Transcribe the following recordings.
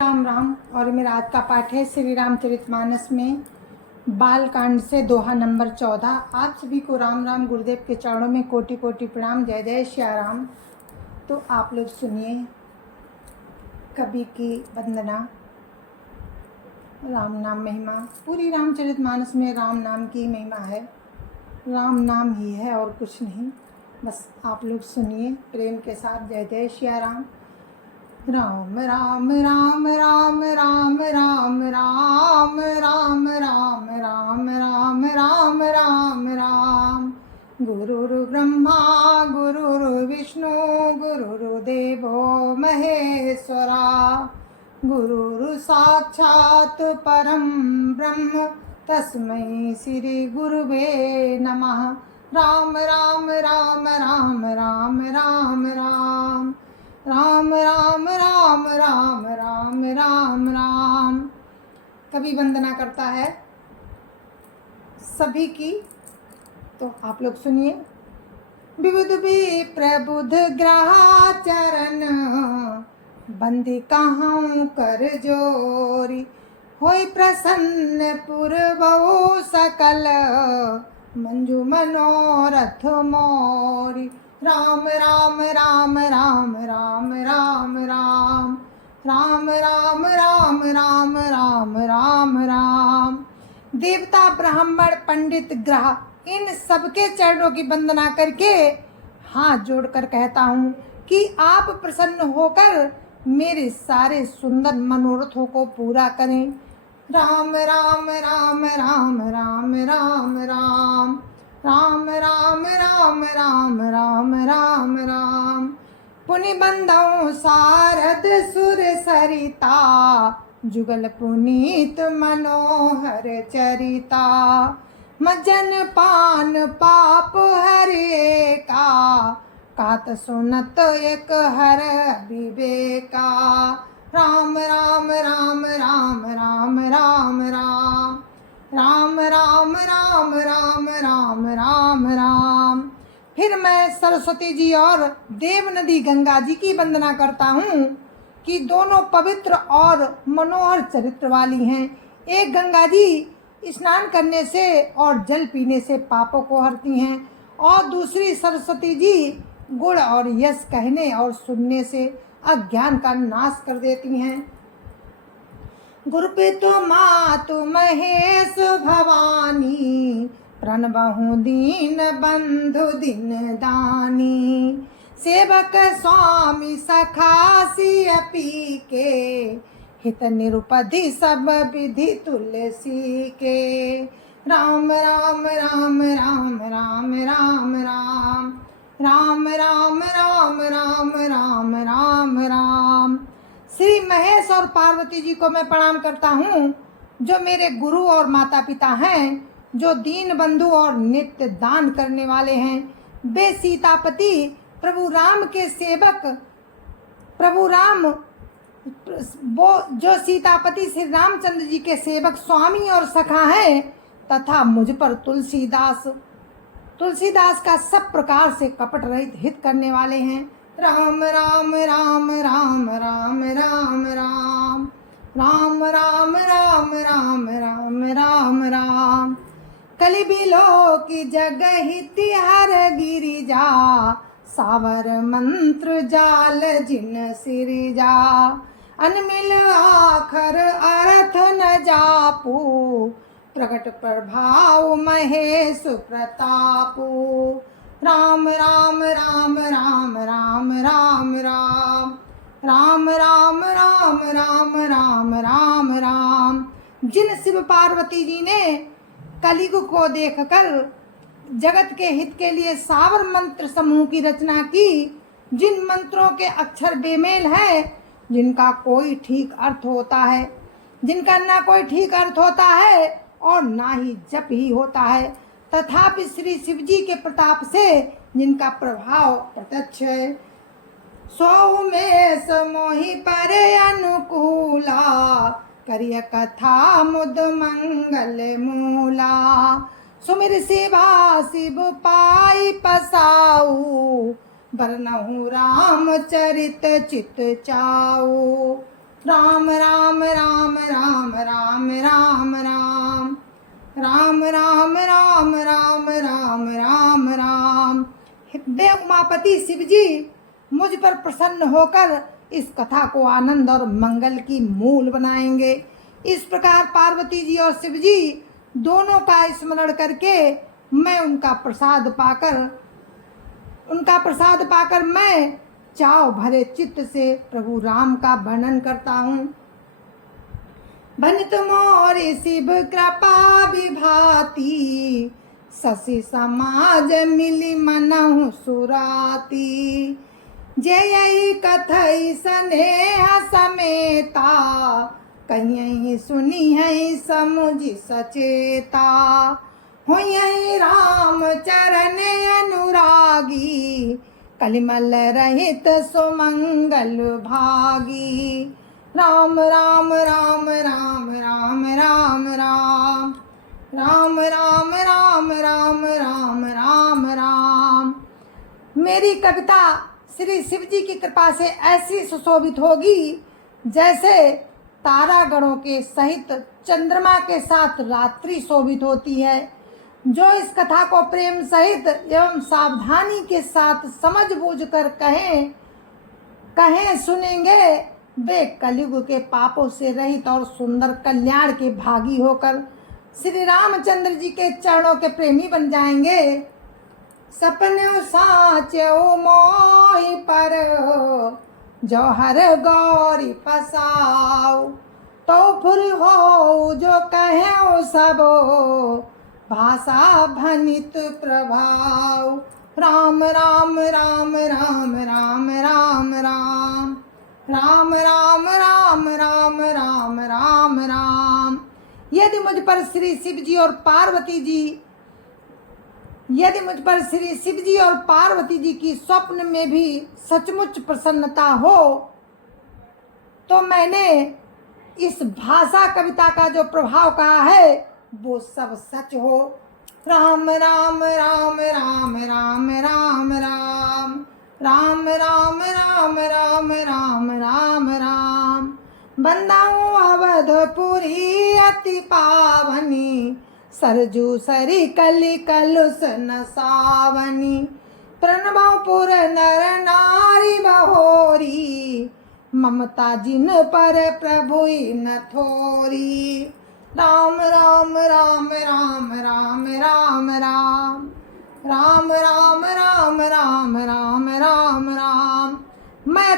राम राम। और मेरा आज का पाठ है श्री रामचरितमानस में बालकांड से दोहा नंबर 14। आप सभी को राम राम। गुरुदेव के चरणों में कोटि कोटि प्रणाम। जय जय श्या राम। तो आप लोग सुनिए कवि की वंदना। राम नाम महिमा। पूरी रामचरितमानस में राम नाम की महिमा है। राम नाम ही है और कुछ नहीं। बस आप लोग सुनिए प्रेम के साथ। जय जय श्या राम। राम राम राम राम राम राम राम राम राम राम राम राम राम राम। गुरुर् ब्रह्मा गुरुर् विष्णु गुरुर्देवो महेश्वरा। गुरुर् साक्षात् परं ब्रह्म तस्मै श्री गुरुवे नमः। राम राम राम राम राम राम राम राम राम राम राम राम राम राम। कवि वंदना करता है सभी की, तो आप लोग सुनिए। विबुध भी प्रबुध ग्रहा चरण बंदी कहाँ कर जोरी। होई प्रसन्न पुरबहु सकल मंजू मनोरथ मोरी। राम राम राम राम राम राम राम राम राम राम राम राम राम राम। देवता ब्राह्मण पंडित ग्रह इन सबके चरणों की वंदना करके हाथ जोड़कर कहता हूँ कि आप प्रसन्न होकर मेरे सारे सुंदर मनोरथों को पूरा करें। राम राम राम राम राम राम राम राम राम राम राम राम राम राम। पुनि बंधौ सारद सुर सरिता जुगल पुनीत मनोहर चरिता। मज्जन पान पाप हरे का कात सुनत एक हर विवेका। राम राम राम राम राम राम राम राम राम राम राम राम राम राम। फिर मैं सरस्वती जी और देव नदी गंगा जी की वंदना करता हूँ कि दोनों पवित्र और मनोहर चरित्र वाली हैं। एक गंगा जी स्नान करने से और जल पीने से पापों को हरती हैं, और दूसरी सरस्वती जी गुण और यश कहने और सुनने से अज्ञान का नाश कर देती हैं। गुरुपितु मातु महेश भवानी प्रणबहु दीन बंधु दिन दानी। सेवक स्वामी सखासी अपी के हित निरुपधि सब विधि तुलसी के। राम राम राम राम राम राम राम राम राम राम राम राम राम राम। श्री महेश और पार्वती जी को मैं प्रणाम करता हूँ, जो मेरे गुरु और माता पिता हैं, जो दीन बंधु और नित्य दान करने वाले हैं। वे सीतापति प्रभु राम के सेवक, प्रभु राम वो जो सीतापति श्री रामचंद्र जी के सेवक स्वामी और सखा हैं, तथा मुझ पर तुलसीदास का सब प्रकार से कपट रहित हित करने वाले हैं। राम राम राम राम राम राम राम राम राम राम राम राम राम राम। कलि बिलो की जगह तिहर गिरिजा सावर मंत्र जाल जिन सिरिजा। अनमिल आखर अर्थ न जापू प्रकट प्रभाव महेश प्रतापू। राम राम राम राम राम राम राम राम राम राम राम राम राम राम। जिन शिव पार्वती जी ने कलियुग को देखकर जगत के हित के लिए सावर मंत्र समूह की रचना की, जिन मंत्रों के अक्षर बेमेल हैं, जिनका कोई ठीक अर्थ होता है, जिनका ना कोई ठीक अर्थ होता है और ना ही जप ही होता है, तथापि श्री शिव जी के प्रताप से जिनका प्रभाव प्रत्यक्ष है। सौ में समोहि पर अनुकूला करिय कथा मुद मंगल मूला। सुमिर सेवा शिव पाई पसाऊ बरनहु राम चरित चित चाऊ। राम राम राम राम राम राम राम राम राम राम राम राम राम राम। हे उमापति शिव जी, मुझ पर प्रसन्न होकर इस कथा को आनंद और मंगल की मूल बनाएंगे। इस प्रकार पार्वती जी और शिव जी दोनों का स्मरण करके मैं उनका प्रसाद पाकर मैं चाव भरे चित्त से प्रभु राम का वर्णन करता हूँ। बनित मोर शिव कृपा विभाती, शशि समाज मिली मनहु सुराती। जय कथई स्नेह समेता, कहीं सुनी है समुझ सचेता। होई राम चरण अनुरागी, कलिमल रहित सुमंगल भागी। राम राम राम राम राम राम राम राम राम राम राम राम राम राम। मेरी कविता श्री शिव जी की कृपा से ऐसी सुशोभित होगी जैसे तारागणों के सहित चंद्रमा के साथ रात्रि शोभित होती है। जो इस कथा को प्रेम सहित एवं सावधानी के साथ समझ बूझ कर कहें सुनेंगे, वे कलयुग के पापों से रहित और सुंदर कल्याण के भागी होकर श्री रामचंद्र जी के चरणों के प्रेमी बन जाएंगे। सपने साचो मोहि पर, जो हर गौरी पसाओ। तो फिर हो जो कहे सबो, भाषा भनित प्रभाव। राम राम राम राम राम राम राम राम राम राम राम राम राम राम। यदि मुझ पर श्री शिव जी और पार्वती जी की स्वप्न में भी सचमुच प्रसन्नता हो, तो मैंने इस भाषा कविता का जो प्रभाव कहा है वो सब सच हो। राम राम राम राम राम राम राम राम राम राम राम राम राम राम। बंदाऊं अवधपुरी अति पावनी, सरजू सरी कलि कलुष न सावनी। प्रणवपुर नर नारी बहोरी, ममता जिन पर प्रभु न थोरी। राम राम राम राम राम राम राम राम राम राम राम राम राम राम। मैं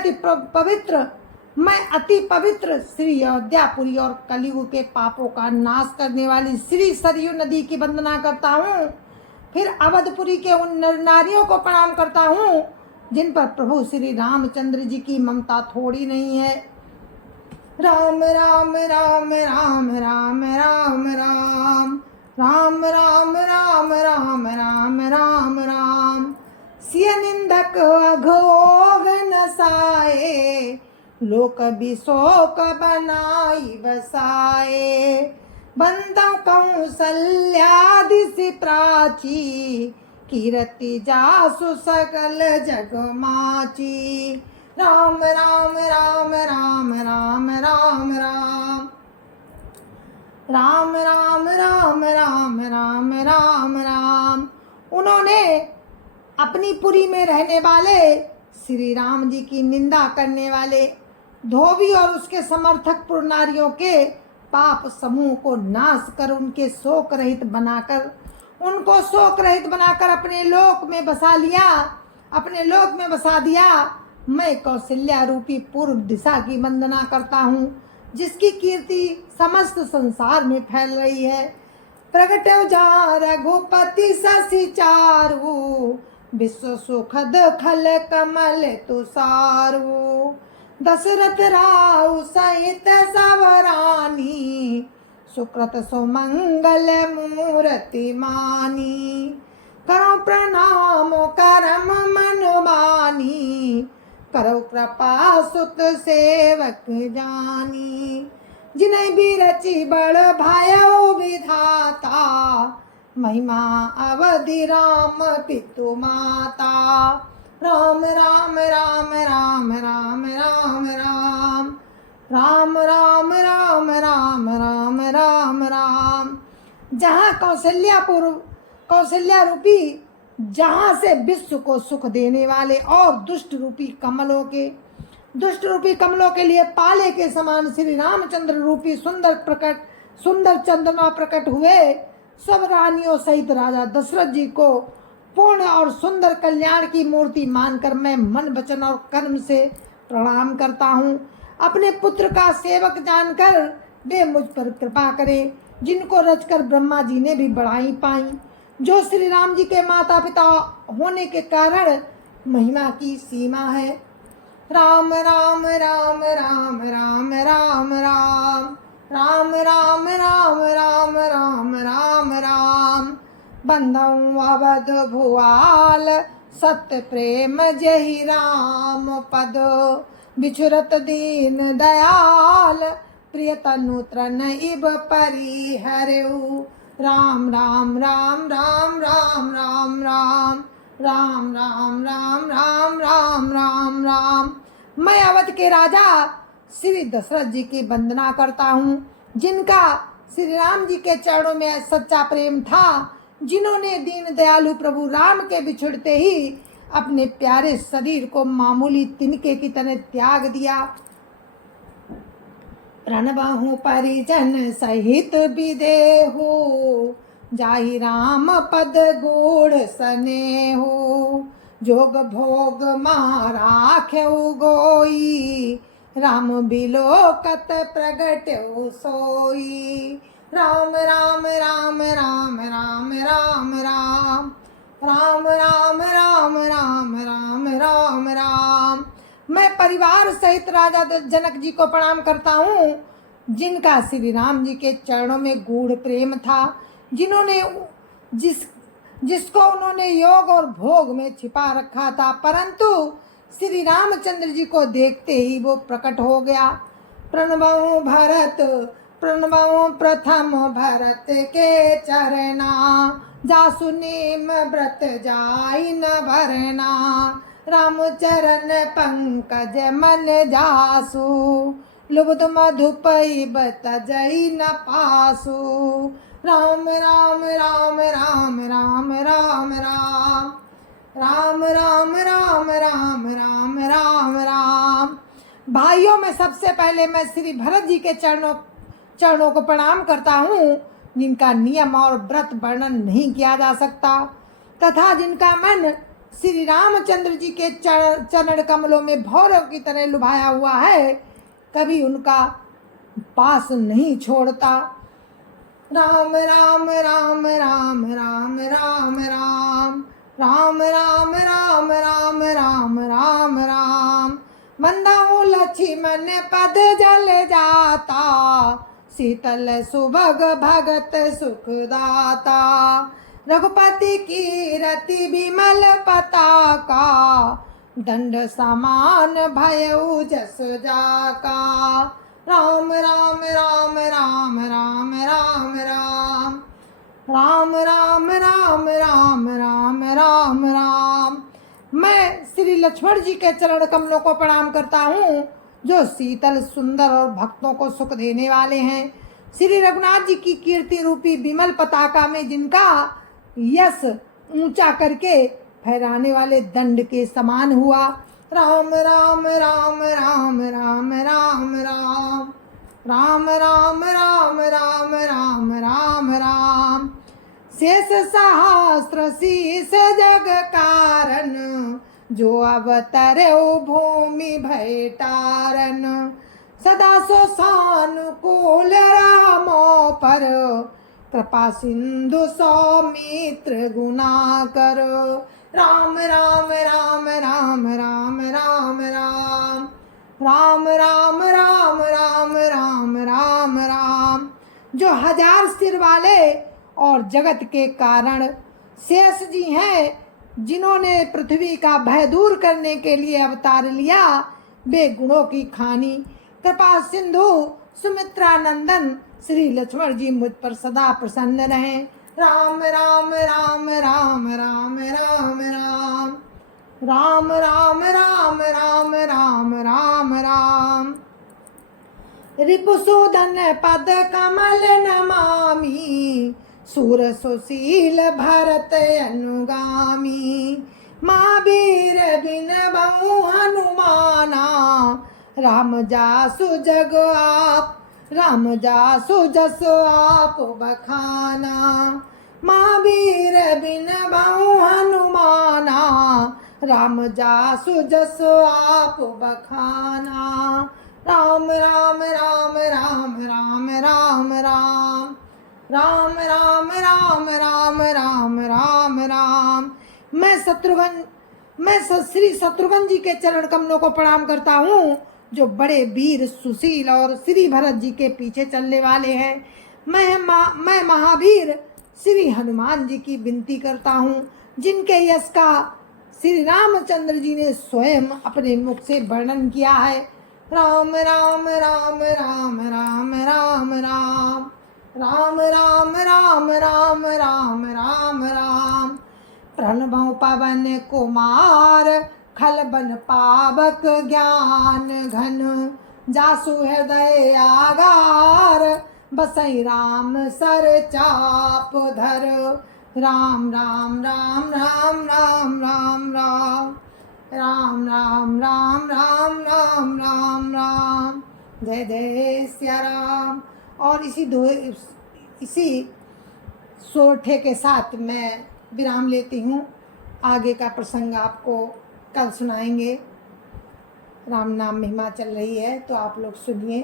अति पवित्र श्री अयोध्यापुरी और कलयुग के पापों का नाश करने वाली श्री सरयू नदी की वंदना करता हूँ। फिर अवधपुरी के उन नर नारियों को प्रणाम करता हूँ जिन पर प्रभु श्री रामचंद्र जी की ममता थोड़ी नहीं है। राम राम राम राम राम राम राम राम राम राम राम राम राम राम। सिय निंदक अघोघ नसाए, लोक बिशोक बनाई बसाए। बंदौ कौसल्यादि से प्राची, कीरति जासु सकल जग माची। राम राम राम राम राम राम राम राम राम राम राम राम राम राम। उन्होंने अपनी पुरी में रहने वाले श्री राम जी की निंदा करने वाले धोबी और उसके समर्थक पुर नारियों के पाप समूह को नाश कर उनको शोक रहित बनाकर अपने लोक में बसा दिया। मैं कौशल्या रूपी पूर्व दिशा की वंदना करता हूँ, जिसकी कीर्ति समस्त संसार में फैल रही है। प्रगट जा रघुपति शशि चारु, विश्व सुखद खल कमल तुषारु। दशरथ राउ सहित सब रानी, सुकृत सुमंगल मूर्ति मानी। करो प्रणाम करम मन मानी, करो कृपा सुत सेवक जानी। जिन्हें भी रची बड़ भायो विधाता, महिमा अवधि राम पितु माता। राम राम राम राम राम राम राम राम राम राम राम राम राम राम। जहाँ कौशल्या रूपी, जहाँ से विश्व को सुख देने वाले और दुष्ट रूपी कमलों के लिए पाले के समान श्री रामचंद्र रूपी सुंदर चंद्रमा प्रकट हुए, सब रानियों सहित राजा दशरथ जी को पूर्ण और सुंदर कल्याण की मूर्ति मानकर मैं मन वचन और कर्म से प्रणाम करता हूँ। अपने पुत्र का सेवक जानकर वे मुझ पर कृपा करें, जिनको रचकर ब्रह्मा जी ने भी बढ़ाई पाई, जो श्री राम जी के माता पिता होने के कारण महिमा की सीमा है। राम राम राम राम राम राम राम राम राम राम राम राम राम राम। बंधु अवध भुआल सत्य प्रेम जहि राम पद, बिछुरत दीन दयाल प्रिय तनु तृण इब परिहरऊ। राम राम राम राम राम राम राम राम राम राम राम राम राम राम। मैं अवध के राजा श्री दशरथ जी की वंदना करता हूँ, जिनका श्री राम जी के चरणों में सच्चा प्रेम था, जिन्होंने दीन दयालु प्रभु राम के बिछुड़ते ही अपने प्यारे शरीर को मामूली तिनके की तरह त्याग दिया। प्रणबाहु परिजन सहित विदेहु, जाहि राम पद गूढ़ स्नेहु। जोग भोग माराख्यउ गोई, राम बिलोकत प्रगट्यउ सोई। राम राम राम राम राम राम राम राम राम राम राम राम राम राम। मैं परिवार सहित राजा जनक जी को प्रणाम करता हूँ, जिनका श्री राम जी के चरणों में गूढ़ प्रेम था, जिसको उन्होंने योग और भोग में छिपा रखा था, परंतु श्री रामचंद्र जी को देखते ही वो प्रकट हो गया। प्रणवऊ भरत प्रणवऊ प्रथम भरत के चरना, जासु नेम व्रत जाई न भरना। राम चरण पंकज मन जासु, लुब्ध मधुपई बत जई न पासु। राम राम राम राम राम राम राम राम राम राम राम राम राम राम। भाइयों में सबसे पहले मैं श्री भरत जी के चरणों को प्रणाम करता हूँ, जिनका नियम और व्रत वर्णन नहीं किया जा सकता, तथा जिनका मन श्री रामचंद्र जी के चरण कमलों में भौरों की तरह लुभाया हुआ है, कभी उनका पास नहीं छोड़ता। राम राम राम राम राम राम राम राम राम राम राम राम राम राम। बंदाऊ लक्ष्मण पद जल जाता, शीतल सुभग भगत सुखदाता। रघुपति की रति विमल पताका, दंड समान भयउ जस जाका। राम राम राम राम राम राम राम राम राम राम राम राम राम राम। मैं श्री लक्ष्मण जी के चरण कमलों को प्रणाम करता हूँ, जो शीतल सुंदर और भक्तों को सुख देने वाले हैं। श्री रघुनाथ जी की कीर्ति रूपी विमल पताका में जिनका यश ऊंचा करके फहराने वाले दंड के समान हुआ। राम राम राम राम राम राम राम राम राम राम राम राम राम राम। शेष सहस्त्र शीस जग कारण, जो अवतरे भूमि भय तारन। सदा सो सानुकूल रामो पर, कृपा सिंधु सौमित्र गुना कर। राम राम राम राम राम राम राम राम राम राम राम राम राम राम। जो हजार सिर वाले और जगत के कारण शेष जी हैं, जिन्होंने पृथ्वी का भय दूर करने के लिए अवतार लिया, वे गुणों की खानी कृपा सिंधु सुमित्रा नंदन श्री लक्ष्मण जी मुझ पर सदा प्रसन्न रहें। राम राम राम राम राम राम राम राम राम राम राम राम राम राम। रिपुसूदन पद कमल नमामि, सूर सुशील भरत अनुगामी। महावीर बिन बहु हनुमाना, राम जासु जग आप, राम जासु जस आप बखाना। महावीर बिन बहु हनुमाना, राम जासु जस आप बखाना। राम राम राम राम राम राम राम राम राम राम राम राम राम राम। मैं श्री शत्रुघ्न जी के चरण कमलों को प्रणाम करता हूँ, जो बड़े वीर सुशील और श्री भरत जी के पीछे चलने वाले हैं। मैं महावीर श्री हनुमान जी की विनती करता हूँ, जिनके यश का श्री रामचंद्र जी ने स्वयं अपने मुख से वर्णन किया है। राम राम राम राम राम राम राम राम राम राम राम राम राम राम। प्रणव पवन कुमार, खलबन पावक ज्ञान घन, जासु हृदय आगार, बसई राम सर चाप धर। राम राम राम राम राम राम राम राम राम राम राम राम राम राम। जय जय सिया राम। और इसी सोरठे के साथ मैं विराम लेती हूँ। आगे का प्रसंग आपको कल सुनाएंगे। राम नाम महिमा चल रही है, तो आप लोग सुनिए।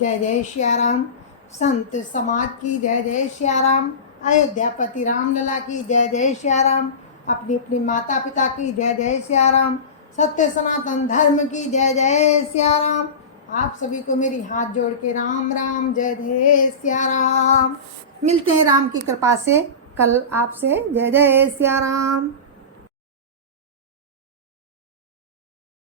जय जय सिया राम। संत समाज की जय जय सिया राम। अयोध्यापति रामलला की जय जय सिया राम। अपनी अपनी माता पिता की जय जय सिया राम। सत्य सनातन धर्म की जय जय सिया राम। आप सभी को मेरी हाथ जोड़ के राम राम जय जय सिया राम। मिलते हैं राम की कृपा से कल आपसे। जय जय सिया राम।